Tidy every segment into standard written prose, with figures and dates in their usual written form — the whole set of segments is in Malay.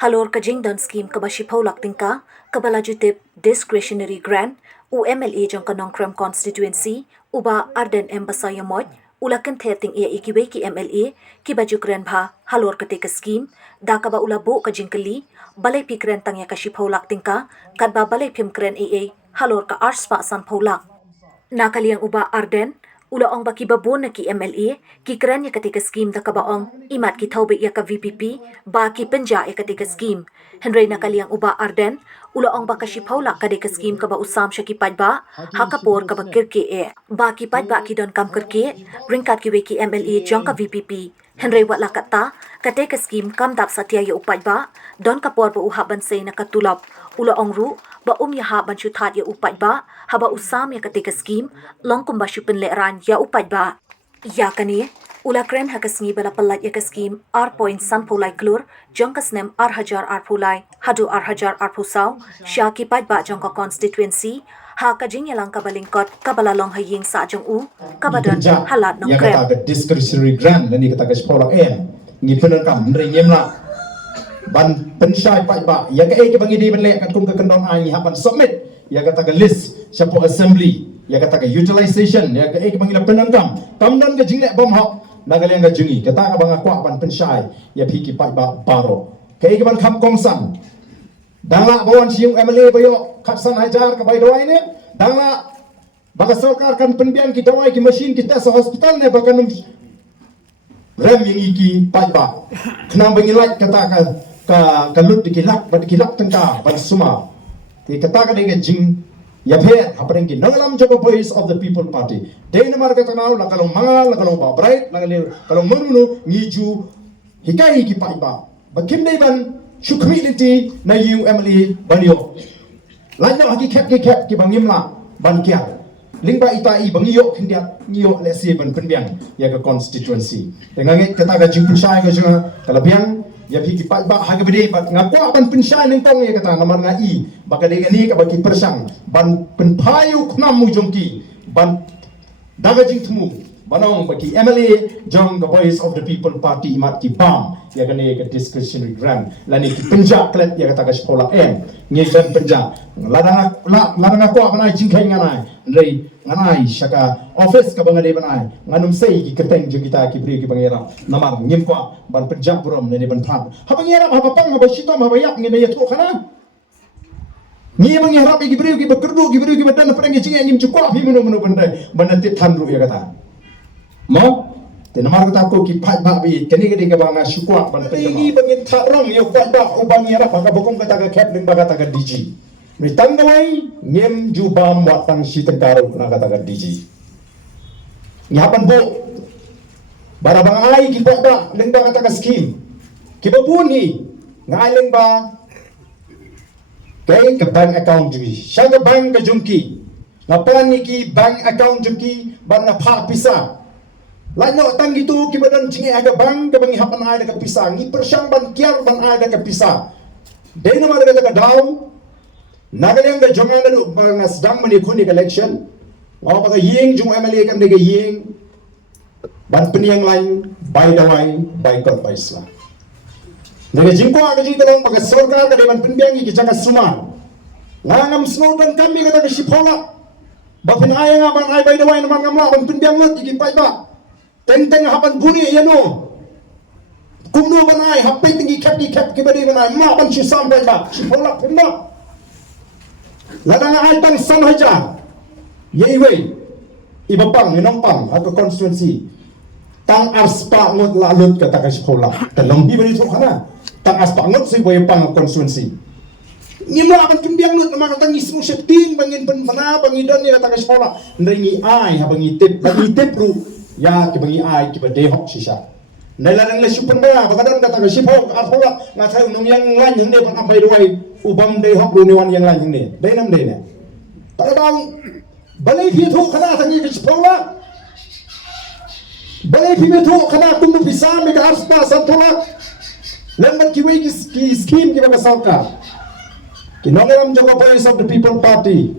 Halor kajing dan scheme kabashipau laktingka kabala jutip discretionary grant UMLA jong kanong Krem constituency uba Arden Embasa yamot ulakan theting ia ikiwe ki MLA ki baju kren bha halor ketika scheme da kaba ulabo kajing kali balai pi kren tangya kashipau laktingka kadba balai pim kren AA halor ka arspa san paulak nakaliang uba Arden ula ong baki babon na ki MLA ki kran ya ketika scheme da kabaong imat ki thaube ya ka VPP ba ki penja ya ketika scheme Henry nakaliang uba Arden ula ong baka shipaula kadika scheme kaba usam sya ki padba hakapor kaba kirke e ba ki padba ki don kam kirke ringkat ki we ki MLA jong ka VPP Henry wat lakata kadika scheme kam dap satya ya upadba don kapor ba uhaban say na katulap ula ong ru ba ya haban syuthat ya upadba haba usam ya ketika scheme long kumba syupin leran ya upadba ya kani ula kren hakasngi bala palat ya ka scheme r point san pulai klur jong ka snem r hajar r pulai hadu r hajar r pusau sya ki padba jong ka constituency ha ka jing yalang ka balingkot ka bala long haying sa jong u ka badan halat nong ya krem kata ke discretionary grant dan ni kata ke sekolah ngi penan kam ringem la ban pensyai padba ya ka ke bangi di benlek kat kum ke kendong ai haban submit ya kata ke list siapa assembly ya kata ke utilization ya ke bangi la penan kam dan ke jinglek bom hok nagaleng ga jungi kata ka bang akwa ban pensyai ya phiki padba baro ke ban kham kongsan dangla bawan siung MLA bayo kapsan hajar ka bai doai ne dangla baka sarkar kan penbian ki dawai ki machine kita sa hospital ne baka num rem yang iki padba kenang bengilat kata ka lut dikilak bad kilak tengka ban suma ti kata ka de jing ya phe apren ki nangalam jogo voice of the people party de namar ka tanau la kalong mangal la kalong ba bright la kalong menunu ngiju hikai ki padba bakim dei ban chu community na UMLA banyo lanyo haki kep ki bangim la ban kia lingba itai bangiyo kindia ngiyo lesi ban penbiang ya ka constituency dengan kata ka jing pensai ka junga kalabiang ya phiki padba haga bede bat ngakwa ban pensai ning tong ya kata namar ngai baka de ni ka baki persang ban penpayu knam mujongki ban daga jing temu banong baki MLA jong the voice of the people party mat ki bam ya kane ka discretionary grant lani ki penja klet ya kata ka sekolah ngi fen penja ladang aku akan jing kai nganai rei nganai syaka office ka bangade banai nganum sei ki keteng jo kita ki bri ki bangera namar ngim kwa ban penja burom ne ban phap ha bangera ha pang ha bashita ha bayak ngi ne yato kana ni mangi harap ki bri ki bekerdu ki bri ki badan pedang ki jing ngim cukop hi menu bandai banati thanru ya kata mo tenamar kata ko ki phat ba bi kani kadi ka bang syukwa ban ini bangin tharong yo phat ba ubang yara baka bokom kata ka cap ning baka kata DG ni tangawai ngem jubam watang si tengkaro na kata ka DG nyapan bo barabang ai ki phat ba ning ba kata ka scheme ki babuni ngai ling ba kay ka bank account ju siya ka bank ka jungki ngapan ni ki bank account jungki ban na pha pisa laino tang gitu ki badan jinge aga bang ka bangi hapan ai ka pisa ngi persyang ban kiar ban ai ka pisa dei nama daga ka down nagaleng ga jongan lu bang sedang mani khuni election ngau ba ying jung MLA kam de ying ban peniang lain bai dawai bai kor paisla daga jingko aga ji dalang ba sarkar ka de ban penbiang ki jaga suma ngangam snowden kami ka daga sipola ba pen ai nga ban ai bai dawai naman ngamla ban penbiang lut ki pai ba teng hapan buni yano kumno banai hapai tinggi kap ki bade banai ma ban si sampai ba si pola pumba ladang ai tang san haja yeiwe ibapang minongpang atau constituency tang arspa ngot lalut kata ka si pola telong bi bani thokana tang arspa ngot si boy pang constituency ngimla ban kimbiang lut ma tang ismu setting bangin penfana bangidon ni kata ka si pola ndengi ai ha bangi tip ru ya ki bangi ai ki bade hok sisa nailarang le super ba bakadan kata ka sipho arhola nga thai nung yang lan hing ne ban ambai roi ubam de hok ru ne wan yang lan hing ne dei nam de ne parabang balai phi tho khana thangi ki sipho la balai phi me tho khana tum bisa me ka arspa santola lemban ki wei ki scheme ki ba sarkar ki nongeram jaga voice of the people party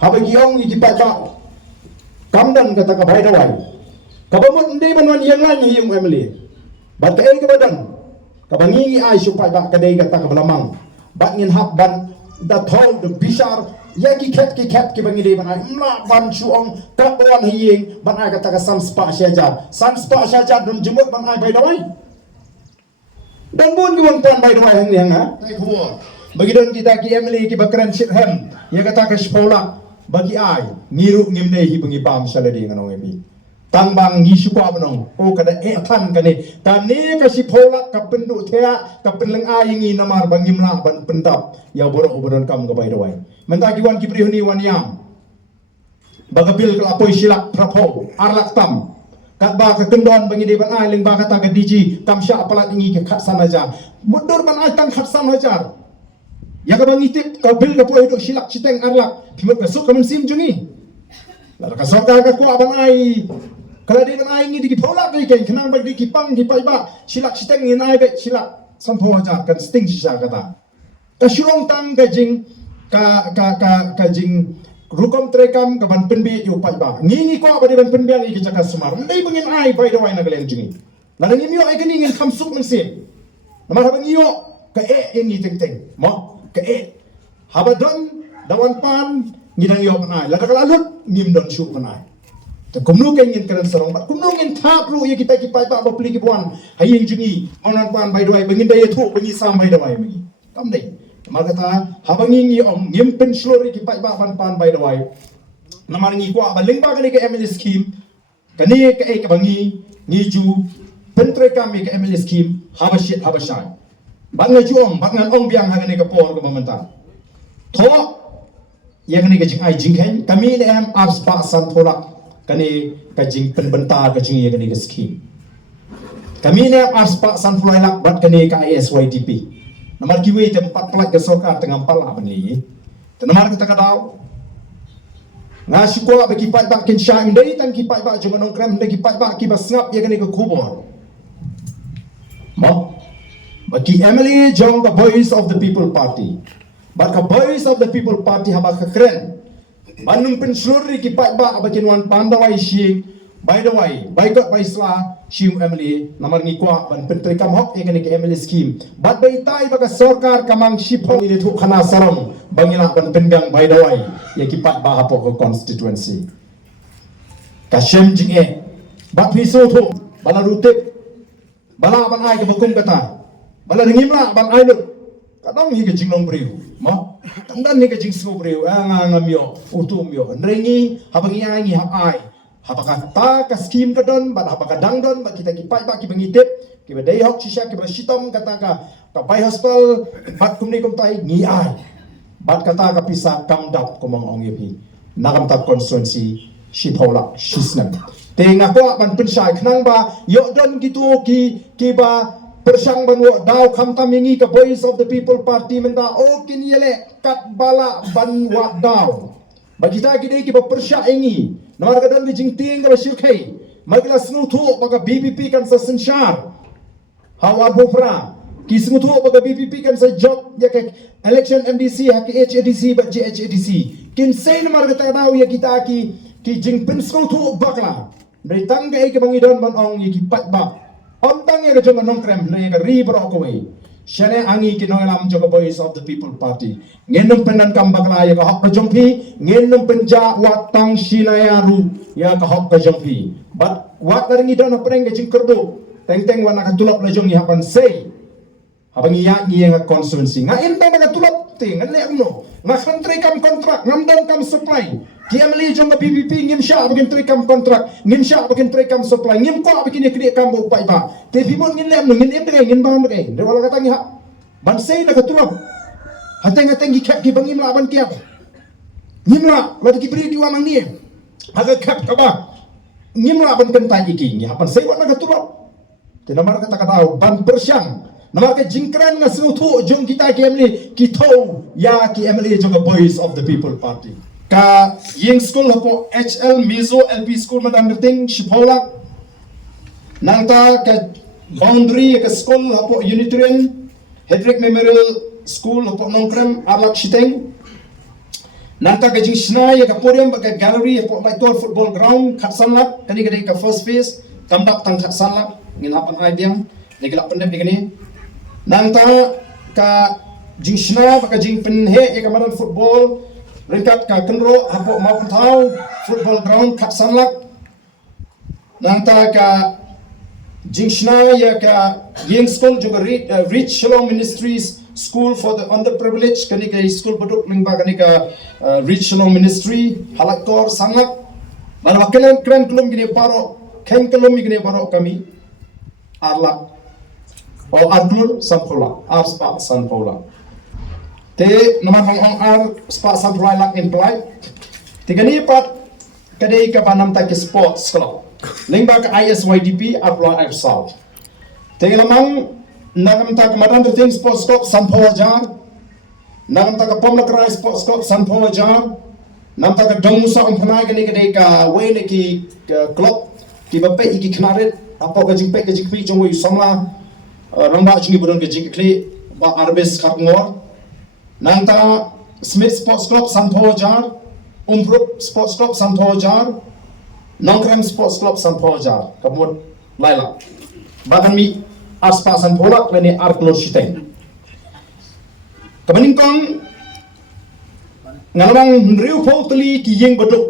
habe ki ong ki pa ka kamdan kata ka bai dawai Kabamut hindi man yang lain yung Emily. Bat kain ka badan. Kabangingi ay supay ba kaday ka kabalamang. Bat ngin hap ban the tall the bishar ya ki ket ki bangi de ban ay mla ban chuong kawan hiying ban ay kata ka sanspa syaja dun jemut ban ay by the way. Dan bun giwang pan by the way hang ha. Bagi don kita ki Emily ki bakran shithem ya kata ka spola bagi ay ngiru ngimne hi bangi pam saladi nganong emi. Tangbang Yesu kwa manong o kada etan kani tani kasi polak ka pendu thea ka penleng ayingi namar bangimla ban pendap ya borok oboron kam ka baidawai menta kiwan ki prihuni wan yang bagabil ka apoi silak prapo arlak tam kat ba ka kendon bangi de ban ai ling ba kata ka diji kam sya apalat ingi ka khatsan aja mudur ban ai tang khatsan ajar ya ka bangi tip ka bil ka poi do silak citeng arlak pimut ka sok kamen sim jungi la ka sok ka kwa ban ai kalau dia nak ingin dikipolak lagi kan, kenang bagi dikipang dipai silak siteng ingin ai silak sampo aja kan sting sisa kata. Kasyurong tang kajing kajing rukom trekam kaban penbi yu pai ba. Ngingi ko abadi ban penbi ang ikicaka semar. Ndai bangin ai pai dawai nagalen jingi. Larang imyo ai kini ingin kamsuk mensin. Namar habang iyo ka ingi teng mo ka habadon dawan pan ngidang yo ai. Ladang lalut ngim don syuk ai. Kumnu kan ingin keren serong, kumnu ingin tap lu ya kita kipai pak bapli kipuan, haying jungi, onan pan by the way, bangin daya tu, bangi sam by the way, bangi, tam deh. Maka kata, habang ingi om, ngimpen slori kipai pak pan by the way, namar ngi kuah, baling ba kani ke ML scheme, kani ke bangi, ngiju, pentre kami ke ML scheme, habasyan. Bang ngaju om, bang om biang hagani ke por ke pemerintah. Tho, yang ni ke jing ai jing hen, kami ni am abs pak san tolak. Kani kajing penbentar kajing yang kani ke scheme. Kami ni aspak sunflower lak bat kani ke ISYDP. Namar kiwi tempat pelat ke sokar tengah pala bani. Tenamar kita kadau. Ngasih kuah bagi kipat bak kin syam dari tan kipat bak jangan nongkrem dari kipat bak kibas ngap yang kani ke kubur. Mo. Bagi Emily jong the voice of the people party. Bat the voice of the people party haba keren. Bandung pensluri kipat ba abakin wan pandawai shi by the way by God by sla shi Emily namar ngikwa ban pentri kam hok ekani ke Emily scheme bat bai tai baga sarkar kamang shipong ini tu khana saram bangila ban pengang by the way ya kipat ba hapo ke constituency kasem jinge bat piso tu bala rutip bala ban ai ke bukum kata bala ngimla ban ai lu kadang hi ke jingnong briu mo tangdan ni ke jing sku briu ngamyo utumyo rengi habang yangi hapai habaka ta ka scheme kadon bat habaka dangdon bat kita kipai ba ki bangitip ki badai hok shisha ki basitom kata ka pai hospital bat kumni kumtai ngi ai bat kata ka pisa kamdap kumang ong yepi nakam tak constituency shipola shisnam tenga ko ban pensai khnang ba yo don gitu ki ba persang banwo daw kamta mingi ka voice of the people party menda o kiniyele kat bala banwa daw bagita gide ki ba persya ingi namar kadan lijing ting ka shirkai magla snutu baga BPP kan sa sensyar hawa bufra ki snutu baga BPP kan sa job ya ke election MDC ha ki HADC ba JHADC kin say namar kata daw ya kita ki jing pen snutu bakla dari tangga ke bangidon ban ong ki pat ba Ontang yang jangan nongkrem, na yang ribro kawai. Siapa angi kinolam juga voice of the people party. Ngenum penan kambak la ya kahok kajongpi, ngenum penja watang sinayaru ya kahok kajongpi. But wat dari ngidon apa yang kajing kerdo, teng wana katulap lajong ihapan say. Habang iya yang konsumensi. Ngain tang katulap ting, ngalek no. Ngakantri kam kontrak, ngamdan kam supply. Kiam li jong PPP ngim sya bagian tri kam kontrak, ngim sya bagian tri kam supply, ngim ko bagian kri kam bu pai ba. Te bimon ngin lem ngin em dei ngin bang dei. De wala kata ngi ha. Ban sei na katulap. Hateng gi kap gi bangim la ban kiap. Ngim la ki pri di wanang ni. Aga kap ka ba. Ngim la ban kentai iki ngi hapan sei wa na katulap. Te namar kata kata ban persyang. Namar ke jingkran nga sutu jong kita ki emli kitau ya ki emli jong voice of the people party. Ka ying school hapo HL Mizo LP school madam gerting Shipolak nangta ka boundary ka school hapo Unitarian Hedrick Memorial School hapo Nongkrem Arlak Shiteng Nanta ka jing snai ya ka podium ba ka gallery ya po like to football ground khat sanlak kani ka first phase tambak tang khat sanlak ngin hapan ai biang ni gelap pendem ni kani nanta ka jing snai ba ka jing pen he ya ka maran football ringkat ka kenro hapo maupun tau football ground khat sanlak nanta ka jing snai ya ka ying school juga Reach Shalom Ministries School for the underprivileged kani ka school beduk lingba kani ka Reach Shalom Ministry halakor sangat mana keren kelum gini paro ken kelum gini paro kami arla arglur sanpola arspa sanpola te nama kong ar spa sanpola lak imply tiga ni pat kadai ka banam ta ki sports club lingba ka ISYDP arla South te lamang nagam ta kamadan ting sports club sanpola jar nagam ta ka pomlakrai sports club sanpola jar nam ta ka dong musa umpana gani kadai ka wene ki club ki bape iki knaret apa ka jingpe ka jingpi jongwe somla ramba jingi bodon ka jingkli ba arbes karngor nanta Smith Sports Club sanpola jar Umprup Sports Club sanpola jar Nongkrem Sports Club sanpola jar kamut laila bagan mi aspa sanpola leni arklor shiteng kabaning kong ngalamang nriu potli ki yeng beduk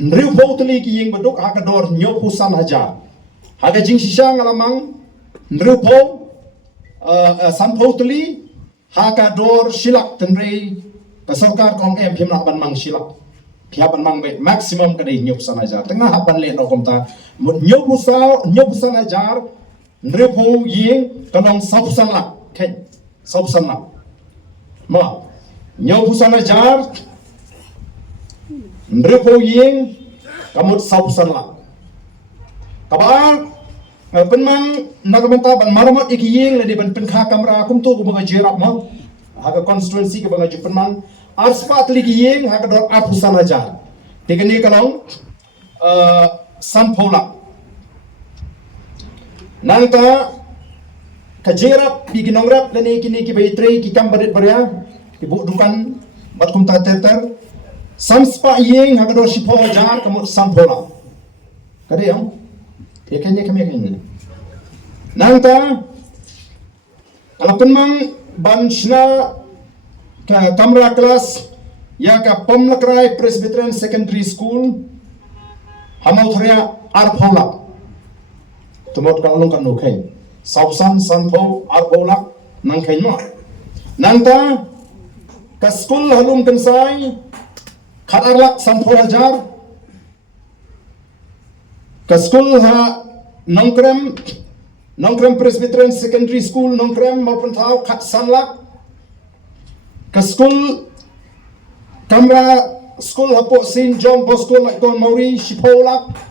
nriu potli ki yeng beduk hakador nyopusan hajar haga jing sisa ngalamang nriu po san potli hakador silak tenrei kasokar kong em phim nak ban mang silak phiapan mang be maximum kadai nyopusan hajar tengah hapan le no komta nyopusan hajar nriu po yeng kanong saupusan lak ken saupusan lak ma nyopusan hajar nripo yeng kamut saupusan la kabar penmang nagamanta ban maramat iki yeng le ban penkha kamera kumtu ku banga jerap ma haga constituency ke banga penmang arspa tli ki yeng haga dor apusan hajar tegani kalong sanpola nangta kajerap bigi nongrap leni kini ki baitre ki kambarit barya ibu dukan bat kumta terter samspa yeng hagador shipo jar kamut sampola kade yang ekanya kami kanya nangta alapan mang banshna ka kamera kelas ya ka Pomlakrai Presbyterian Secondary School hamal thria arphola tumot ka along kan nokhay sausan sanpho arphola nang khay mo nangta ka school halum kansai khadarlak sanpho hajar ka school ha nongkrem Presbyterian Secondary School nongkrem maupun thau khat sanlak ka school kamra school hapo St. John Bosco Lakon Mauri Shipolak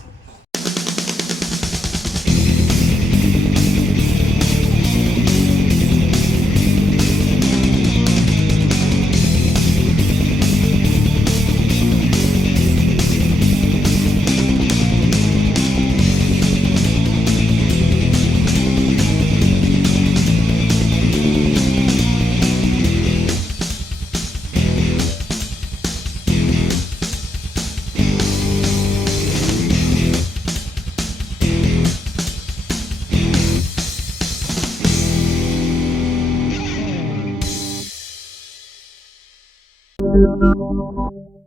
Thank you.